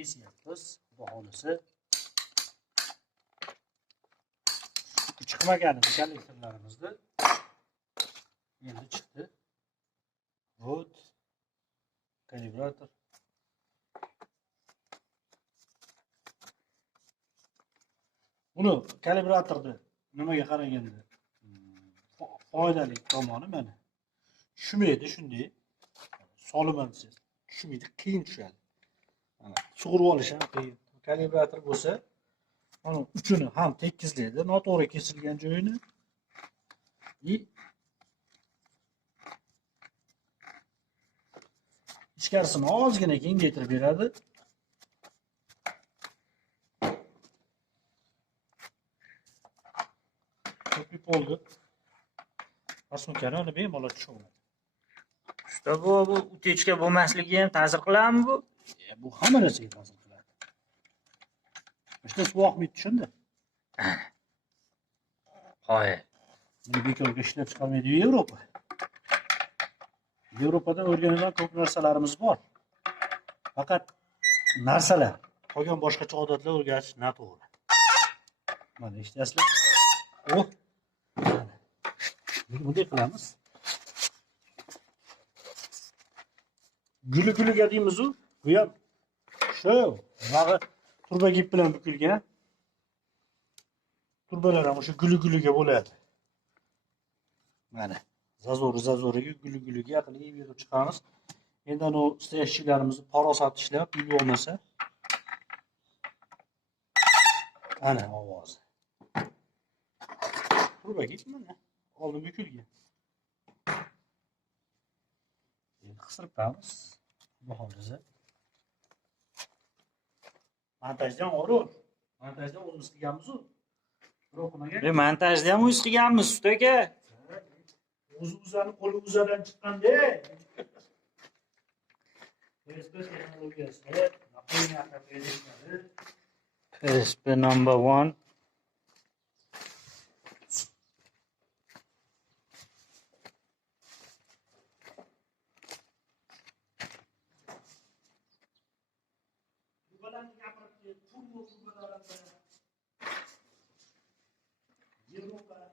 kesyapmiz. Xudo xolisi. Chiqmagan kollektorlarimizni endi chiqdi. Вот. Kalibrator. Buni kalibratorni nimaga qaraganda foydali tomoni mana. Tushmaydi shunday. Solaman desiz. Tushmaydi, qiyin tushadi. Mana sug'urib olish ham qiyin. Kalibrator bo'lsa, mana uchini ham tekizlaydi, noto'g'ri kesilgan joyini. Ichkarisini ozgina kengaytirib beradi. Ko'pib oldi. Asmukani uni bemalol tushaveradi. Usta, bu utechka bo'lmasligi ham ta'sir qiladimi bu? Bu hamma narsaga ta'sir qiladi. Ishda suvoqmaydi, tushunda. Hoy. Buni bekorga ishlab chiqarmaydi Yevropa. Yevropada o'rganilgan ko'p narsalarimiz bor. Faqat narsalar, qolgan boshqacha odatlar o'rgatish noto'g'ri. Mana eshitasizlar. Bunday qilamiz. Guli-guliga deymiz-ku. Bu ham shu vag'i turba gip bilan bukilgan. Turbalar ham o'sha guli-guliga bo'ladi. Mana zazoriga guli-guliga aqlli berib chiqamiz. Endi o stoyashchilarimizni parosat ishlab yuvib olmasa. Ana ovozi. Turba gip mana oldin bukilgan. Endi qistirib qo'yamiz. Bu holda montajdan o'rur. Montajdan o'zimiz qilganmiz-ku. Montajda ham o'z qilganmiz usta aka. O'zani qo'li uzadan chiqqanda. PSP texnologiyasi, Yaponiya kapitalistlari. PSP number 1. Yevropa